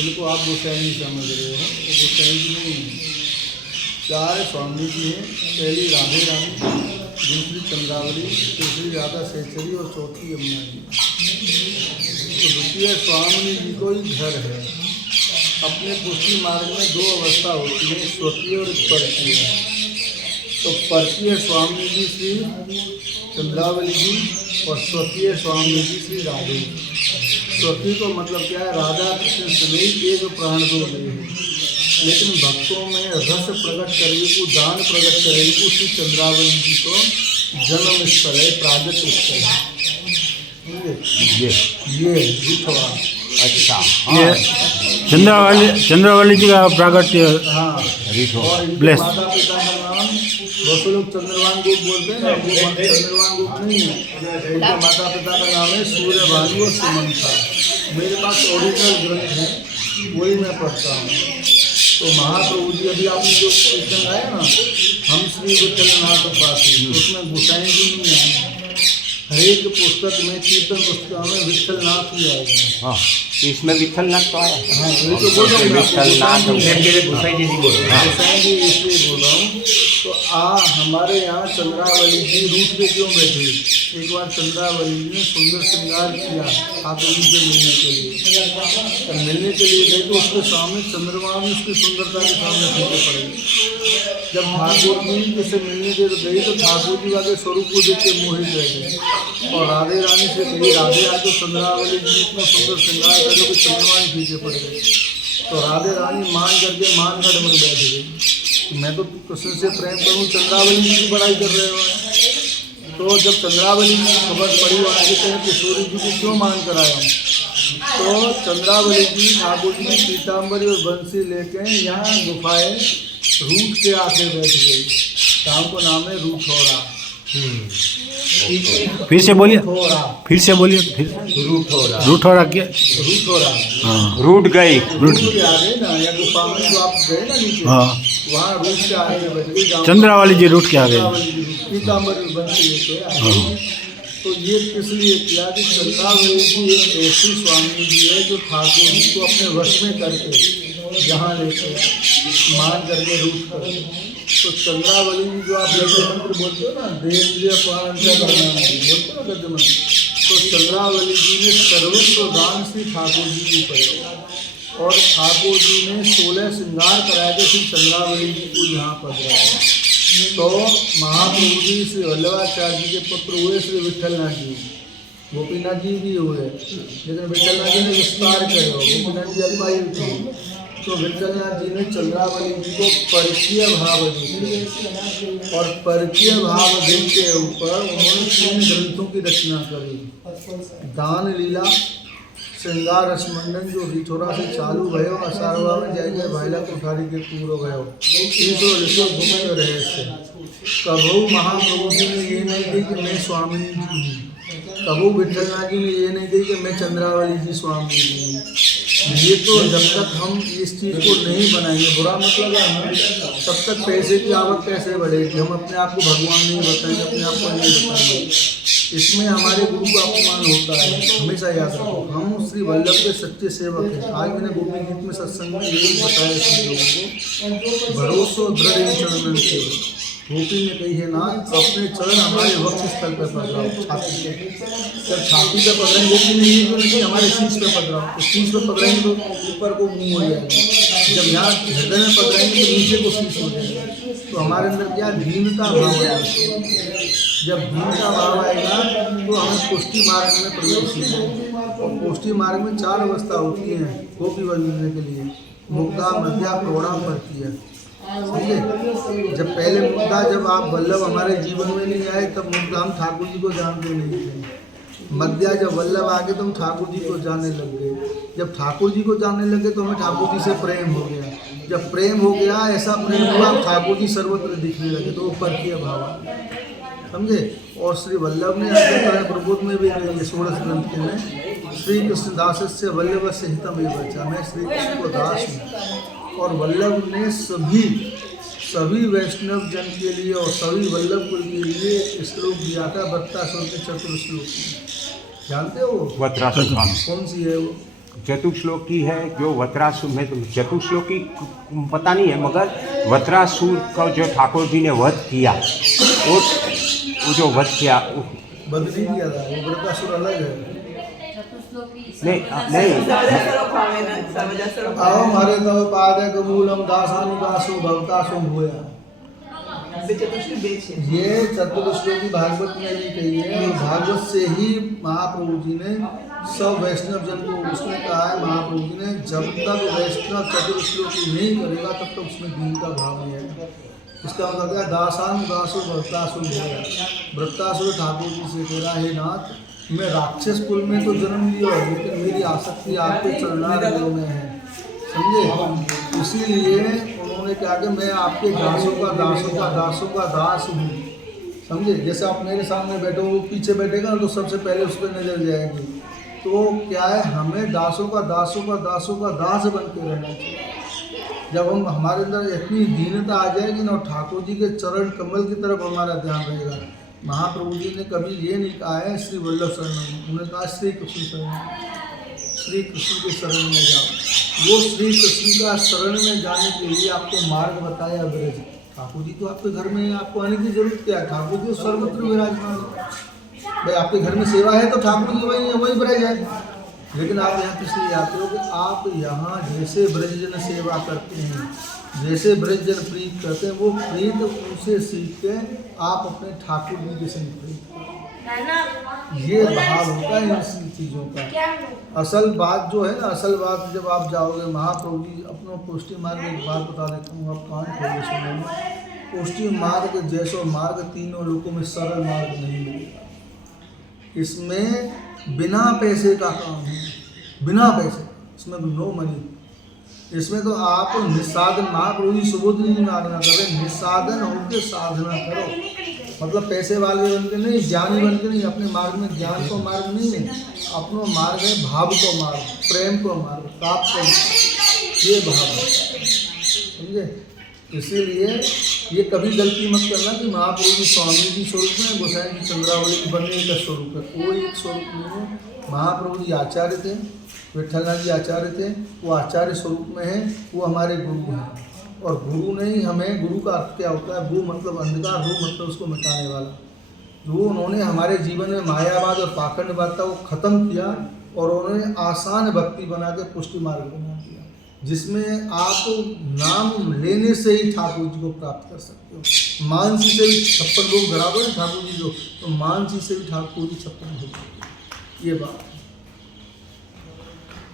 जिनको आप गोसाई समझ रहे हो वो गोसाई जी नहीं है। चार स्वामी जी हैं, पहली राधे रानी, दूसरी चंद्रावली, तीसरी राधा सहचरी और चौथी यमुना जी। तो द्वितीय स्वामी जी को ही घर है। अपने पुष्टि मार्ग में दो अवस्था होती है, स्वकीय और परकीय। तो परकीय स्वामी जी श्री चंद्रावली जी और स्वकीय स्वामी जी श्री राधे। स्वकीय को मतलब क्या है, राधा कृष्ण समेत एक प्राण दो है, लेकिन भक्तों में रस प्रकट करेगी को, दान प्रकट करेगी को श्री चंद्रावली जी को जन्म स्थल है, प्रागट स्थल है। ये थोड़ा अच्छा, ये चंद्रावली जी का प्रागट्य। हाँ, और इनके माता पिता का नाम बहुत लोग चंद्रवान गोप बोलते हैं ना, वो चंद्रवान गोप नहीं है। उनके माता पिता का नाम है सूर्यभानु और सुमंता। मेरे पास ओरिजिनल ग्रंथ है, वही मैं पढ़ता हूँ। तो महाप्रभु जी अभी आपने जो कीर्तन गाया ना, हम श्री विठलनाथ पासी, उसमें गोसाई जी नहीं आए। हर एक पुस्तक में, कीर्तन पुस्तक में विठलनाथ ही आएगा। हाँ, इसमें विठलनाथ तो आया। हाँ, वही तो बोल रहा हूँ, विठलनाथ गोसाई जी बोल रहा हूँ, गोसाई जी इसलिए बोल रहा हूँ। तो हमारे यहाँ चंद्रावली जी रूट पे क्यों बैठे? एक बार चंद्रावली जी ने सुंदर श्रृंगार किया ठाकुर जी से मिलने के लिए। तो मिलने के लिए गए तो उसके सामने चंद्रमा भी उसकी सुंदरता के सामने फीके पड़े। जब ठाकुर जी से मिलने के गई तो ठाकुर जी वाले स्वरूप को देख के मोहित रह गए और राधे रानी से कही, राधे आज तो चंद्रावली जी इतना सुंदर श्रृंगार कर जो कि चंद्रमा ही फीके पड़ गए। तो राधे रानी मान करके मानगढ़ में बैठ गई, मैं तो कृष्ण से प्रेम करूँ, चंद्रावली जी की बड़ाई कर रहे हो। तो जब चंद्रावली जी की खबर पड़ी वहाँ के कहें किशोरी जी को क्यों मान कर आया हूँ, तो चंद्रावली जी ठाकुर जी की पीताम्बरी और बंसी लेके यहाँ गुफाएं रूट के आके बैठ गई। शाम को नाम है रूठौरा। फिर से बोलिए, फिर से बोलिए, फिर रूठौरा। रूठौरा क्या? रूठौरा, हाँ, रूट गई। रूट के आगे ना, या गुफा में जो आप गए ना नीचे, हाँ, वहाँ रूट के आगे बैठ गई। चंद्रावली जी रूट के आ गए। पीताम्बरी और बंसी लेके आ गई। तो ये किस लिए किया कि चंद्रावली जी एक ऐसी स्वामी जी है जो ठाकुर जी को अपने वश में करके जहाँ लेके मान करके रूट कर। तो चंद्रावली जी जो आप गद्य मंत्र बोलते हो ना, देन्द्रिय पारंचा करना बोलते हो गद्य मंत्र, तो चंद्रावली जी ने सर्वस्व दान श्री ठाकुर जी को करे और ठाकुर जी ने 16 श्रृंगार कराए थे श्री चंद्रावली जी को यहाँ पधराया। तो महाप्रभु जी श्री वल्लभाचार्य जी के पुत्र हुए श्री विठलनाथ जी, गोपीनाथ जी भी हुए, लेकिन विठलनाथ जी ने विस्तार करे, गोपीनाथ जी अल्पायु थे। तो विठलनाथ जी ने चंद्रावली जी को परकीय भाव दिए और परकीय भाव दिन के ऊपर उन्होंने 3 ग्रंथों की रचना करी। दान लीला, श्रृंगार रसमंडन जो रिठौरा से चालू भयो, असारवा में जय जय भाईला कोठारी के पूर्व भयो, ईश्वर ऋषभ गुप्त रहस्य। कबहू महाप्रभु जी ने ये नहीं कही कि मैं स्वामिनी जी हूँ, कबहू विठलनाथ जी ने ये नहीं कही कि मैं चंद्रावली जी स्वामी जी हूँ। ये तो जब तक हम इस चीज़ को नहीं बनाएंगे, बुरा मतलब है हमें, तब तक पैसे की आवक कैसे बढ़ेगी। हम अपने आप को भगवान नहीं बताएंगे, अपने आप को नहीं बताएंगे, इसमें हमारे गुरु का अपमान होता है। हमेशा याद रखो, हम श्री वल्लभ के सच्चे सेवक हैं। आज मैंने गोपी गीत में सत्संग में यही बताया सभी लोगों को, भरोसो दृढ़ चरणन से। गोपी ने कही है ना, अपने चरण हमारे वक्ष स्थल पर पधराओ, छाती पे। जब छाती पे पधराएंगे कि नहीं, तो नहीं हमारे शीश पे पधराओ, तो शीश पे पधराएंगे तो ऊपर को मुँह हो जाएगा। जब यहाँ हृदय में पधराएंगे तो नीचे को शीश हो जाएगा। तो हमारे अंदर क्या दीनता भाव आएगा। जब दीनता भाव आएगा तो हमें पुष्टि मार्ग में प्रवेश मिलेगा। और पुष्टि मार्ग में 4 अवस्था होती हैं गोपी बनने के लिए, मुक्ता, मध्या, प्रौढ़ा, परकीय। समझे? जब पहले मुक्ता, जब आप वल्लभ हमारे जीवन में नहीं आए तब मुक्ता हम ठाकुर जी को जानते नहीं थे। मध्या, जब वल्लभ आ गए तो हम ठाकुर जी को जानने लग गए। जब ठाकुर जी को जानने लगे तो हमें ठाकुर जी से प्रेम हो गया। जब प्रेम हो गया, ऐसा प्रेम हुआ ठाकुर जी सर्वत्र दिखने लगे, तो वो परकीय भाव, समझे। और श्री वल्लभ ने अंतःकरण प्रबोध में भी 16 ग्रंथ में श्री कृष्ण दास से वल्लभ से हितम ये बचा, मैं श्री कृष्ण को दास हूँ। और वल्लभ ने सभी वैष्णव जन के लिए और सभी वल्लभ कुल के लिए श्लोक दिया था, 72 के चतुर श्लोक। जानते हो कौन सी है वो? चतुश्लोकी है जो वज्रासुर में, तो चतुश्लोकी पता नहीं है, मगर वज्रासुर का जो ठाकुर जी ने वध किया, वो जो वध किया बदली किया था, वो वृत्तासुर अलग है। नहीं आओ हमारे तव पादक मूलम दासानुदासो भवतासो भूया। ये चतुर्श्लोकी भागवत में भी कही है, और भागवत से ही महाप्रभु जी ने सब वैष्णव जन को उसने कहा है, महाप्रभु जी ने जब तक वैष्णव चतुर्श्लोकी नहीं करेगा तब तक उसमें दीन का भाव नहीं है। इसका मतलब क्या, दासानुदासो भवतासो भूया। वृत्तासुर ठाकुर जी से कह रहा है, नाथ मैं राक्षस कुल में तो जन्म लिया, लेकिन मेरी आसक्ति आपके चरणारविंद में है, समझे। इसीलिए उन्होंने कहा कि मैं आपके दासों का दास हूँ, समझे। जैसे आप मेरे सामने बैठो, वो पीछे बैठेगा तो सबसे पहले उस पर नजर जाएगी। तो क्या है, हमें दासों का दास बन के रहना चाहिए। जब हम हमारे अंदर इतनी दीनता आ जाएगी ना, ठाकुर जी के चरण कमल की तरफ हमारा ध्यान रहेगा। महाप्रभु जी ने कभी ये नहीं कहा है श्री वल्लभ शरणम, उन्होंने कहा श्री कृष्ण शरण, श्री कृष्ण के शरण में जाओ। वो श्री कृष्ण का शरण में जाने के लिए आपको मार्ग बताया ब्रज। ठाकुर जी तो आपके घर में, आपको आने की जरूरत क्या है, ठाकुर जी सर्वत्र विराजमान है। भाई आपके घर में सेवा है तो ठाकुर जी वही है, वही ब्रज है। लेकिन आप यहाँ किस लिए आते हो कि आप यहाँ जैसे ब्रजजन सेवा करते हैं, जैसे ब्रजजन प्रीत करते हैं, वो प्रीत उनसे सीख के आप अपने ठाकुर जी के संग प्रीत करें। ये भाव होता है इन चीज़ों का। असल बात जो है ना, असल बात जब आप जाओगे, महाप्रभु जी अपना पुष्टि मार्ग एक बात बता देता हूँ, आप कान खोल के सुनेंगे। पुष्टि मार्ग जैसो मार्ग तीनों लोगों में सरल मार्ग नहीं मिलेगा। इसमें बिना पैसे का काम है, बिना पैसे, इसमें नो मनी। इसमें तो आप निस्साधन, महाप्रभु जी सुबोध जी साधना करें, निस्साधन होकर साधना करो। मतलब पैसे वाले बन के नहीं, ज्ञानी बन के नहीं, अपने मार्ग में ज्ञान को मार्ग नहीं है, अपना मार्ग है भाव को मार्ग, प्रेम को मार्ग प्राप्त कर, ये भाव है, समझे। इसीलिए ये कभी गलती मत करना कि महाप्रभु जी स्वामी जी स्वरूप में, गोसाई जी चंद्रावली की बनने का स्वरूप है, कोई एक स्वरूप नहीं है। महाप्रभु जी आचार्य थे, विठलनाथ जी आचार्य थे, वो आचार्य स्वरूप में है, वो हमारे गुरु हैं। और गुरु नहीं, हमें गुरु का अर्थ क्या होता है, वो मतलब अंधकार, वो मतलब उसको मिटाने वाला। जो उन्होंने हमारे जीवन में मायावाद और पाखंडवाद था वो खत्म किया, और उन्होंने आसान भक्ति बना के पुष्टि मार्ग बना दिया, जिसमें आप नाम लेने से ही ठाकुर जी को प्राप्त कर सकते हो। मानसी से भी 56 लोग बराबर है ठाकुर जी जो, तो मानसी से भी ठाकुर जी 56 हो, ये बात।